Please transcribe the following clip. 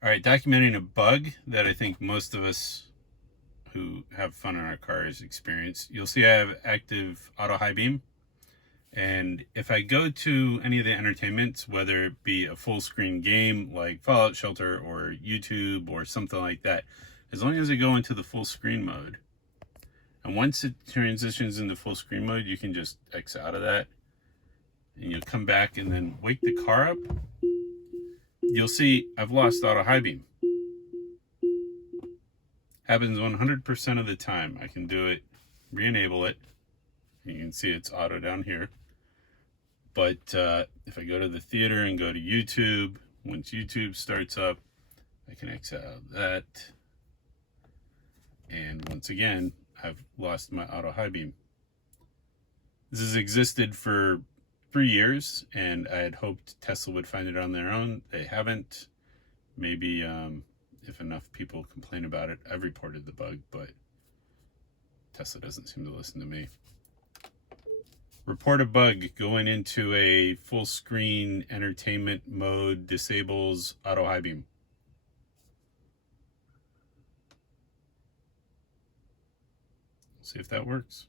All right, documenting a bug that I think most of us who have fun in our cars experience. You'll see I have active auto high beam. And if I go to any of the entertainments, whether it be a full screen game like Fallout Shelter or YouTube or something like that, as long as I go into the full screen mode, and once it transitions into full screen mode, you can just X out of that and you'll come back and then wake the car up. You'll see I've lost auto high beam. Happens 100% of the time. I can do it, re-enable it. You can see it's auto down here. But if I go to the theater and go to YouTube, once YouTube starts up, I can exit out of that. And once again, I've lost my auto high beam. This has existed for 3 years, and I had hoped Tesla would find it on their own. They haven't. Maybe if enough people complain about it, I've reported the bug, but Tesla doesn't seem to listen to me. Report a bug going into a full screen entertainment mode disables auto high beam. See if that works.